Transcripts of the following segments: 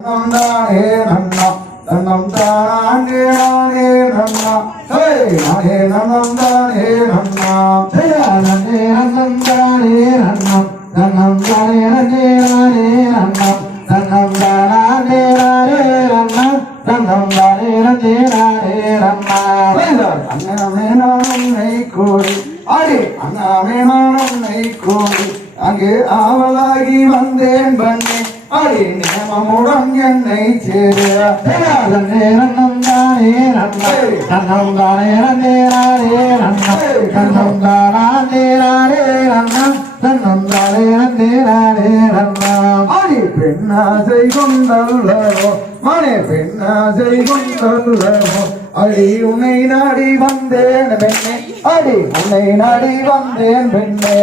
தானே நன்னா தன்னம் தானே நானே நன்னா ஹே நானே நன்னம் தானே நன்னா நன்னே நன்னம் தானே நன்னம் தன்னம் தானே நன்னே நானே நன்னம் தன்னம் தானே நானே நன்னம் தன்னம் தானே நன்னே நானே நன்னா அண்ணாமே நான் உன்னை கோடி அடி அண்ணாமே நான் உன்னை கோடி அங்கே ஆவலாகி வந்தேன் பண்ணே அடி நேமமுடன் என்னை சேரே நன்னம் தானே நன்னம் தானே நன்னே நானே நன்னம் தன்னம் தானே நானே நன்னம் தன்னம் தானே நன்னே நானே நன்னம் அடி பெண்ணாசை கொண்டல்லவோ மனே பெண்ணாசை கொண்டல்லவோ அடி உன்னை நாடி வந்தேன் பெண்ணே அடி உன்னை நாடி வந்தேன் பெண்ணே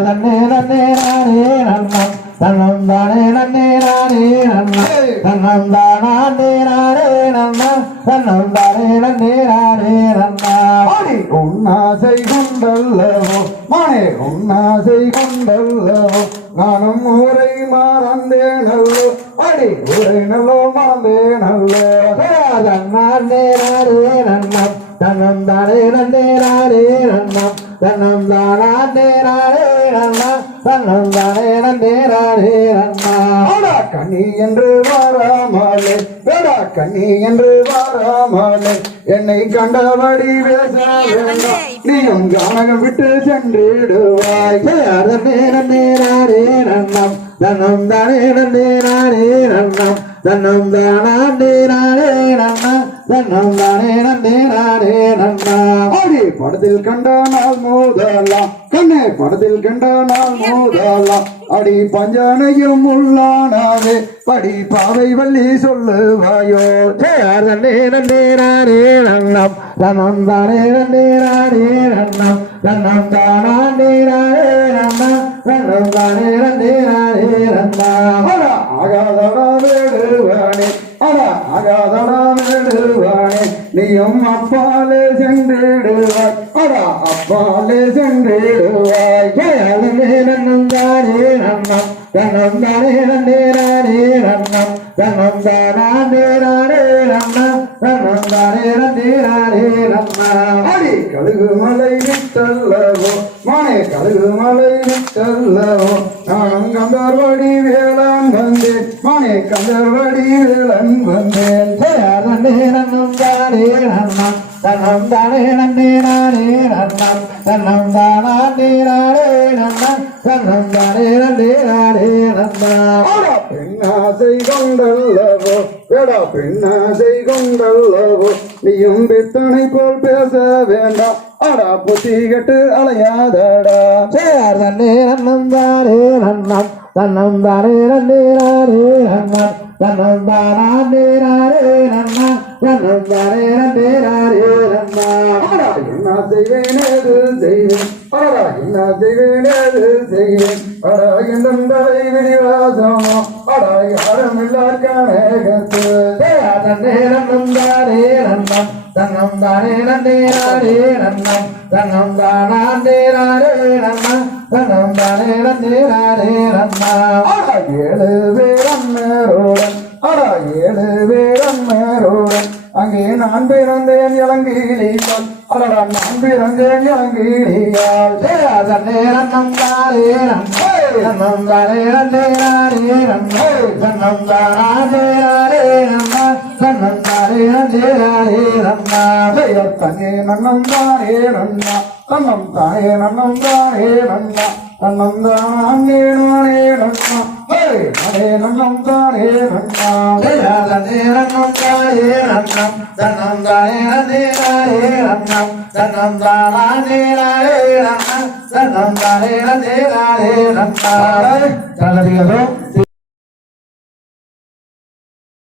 நன்னே நன்னே நானே நன்னம் தன்னம் தானே நன்னே நானே நன்னம் தன்னம் தானே நானே நன்னம் தன்னம் தானே நன்னே நானே நன்னம் அடி உன்னாசை கொண்டல்லவோ மனே உன்னாசை கொண்டல்லவோ நானும் ஊரை மறந்தேனல்லோ அடி ஊரை நல்லோ மறந்தேனல்லோ தன்னானே நானே நன்னம் தன்னம் தானே நன்னே நானே நன்னம் தன்னம் தானே நானே நன்னம் தன்னம் தானே நன்னே நானே நன்னம் கண்ணி என்று வாராமலே வேடா கண்ணி என்று வாராமலே என்னை கண்டபடி பேச வேண்டாம் நீயும் கானகம் விட்டு சென்றிடுவாய் நன்னே நன்னே நானே நன்னம் தன்னம் தானே நன்னே நானே நன்னம் தன்னம் தானே நானே நன்னம் தன்னம் தானே நன்னே நானே நன்னம் அடி படத்தில் கண்ட நாள் மோதலாம் கண்ணே படத்தில் கண்ட நாள் மோதலாம் அடி பஞ்சானையும் உள்ளானாவே படி பாவை வள்ளி சொல்லுவாயோ நன்னே நன்னே நானே நன்னம் தன்னம் தானே நன்னே நானே நன்னம் தன்னம் தானே நானே நன்னம் தன்னம் தானே நன்னே நானே நன்னம் ஆகாதடா வேடுவானே ஆகாதடா வேடுவானே நீயும் அப்பாலே சென்றிடுவாய் அப்பாலே சென்றிடுவாய் நன்னம் தானே நன்னம் தன்னம் தானே நன்னே நானே நன்னம் தன்னம் தானே நானே நன்னம் தன்னம் தானே நன்னே நானே நன்னம் அடி கழுகு மலை விட்டல்லவோ மானே கழுகு மலை விட்டல்லவோ நானும் கந்தர்வடி வேளாண் வந்தேன் மானே கந்தர்வடி வேளாண் வந்தேன் நன்னே நன்னம் தானே நன்னம் தன்னம் தானே நன்னே நானே நன்னம் தன்னம் தானே நானே நன்னம் தன்னம் தானே நன்னே நானே நன்னம் பெண்ணாசை கொண்டல்லவோ வேடா பெண்ணாசை கொண்டல்லவோ நீயும் பித்தனை போல் பேச வேண்டாம் அடா புத்தி கட்டு அலையாதடா நன்னே நன்னம் தானே நன்னம் தன்னம் தானே நன்னே நானே நன்னம் தன்னம் தானே நானே நன்னம் தன்னம் தானே நன்னே நானே நன்னம் என்ன செய்வேன் ஏது செய்வேன் என்ன செய்வேன் ஏது செய்வேன் எந்தன் தலை விரிவாசமோ யாரும் எல்லாருக்கானே நன்னே நன்னம் தானே நன்னம் தன்னம் தானே நன்னே நானே நன்னம் தன்னம் தானே நானே நன்னம் தன்னம் தானே நன்னே நானே நன்னம் ஏழு பேரம்மரோடன் ஏழு பேரம்மரோடன் அங்கே நான் பிறந்தேன் இளங்கீழியால் நான் பிறந்தேன் இளங்கீழியால் தன்னே நன்னம் தானே நன்னம் தானே நன்னே நானே நன்னம் தன்னம் தானே நானே நன்னம் தன்னம் தானே நன்னே நானே நன்னம் தன்னே நன்னம் தானே நன்னா தன்னம் தானே நன்னம் தானே நன்னா தன்னம் தானே நானே நன்னா நானே நன்னம் தானே நன்னா தன்னே நன்னம் தானே நன்னம் தன்னம் தானே நன்னே நானே நன்னம் தன்னம் தானே நானே நன்னம் தன்னம் தானே நன்னே நானே நன்னா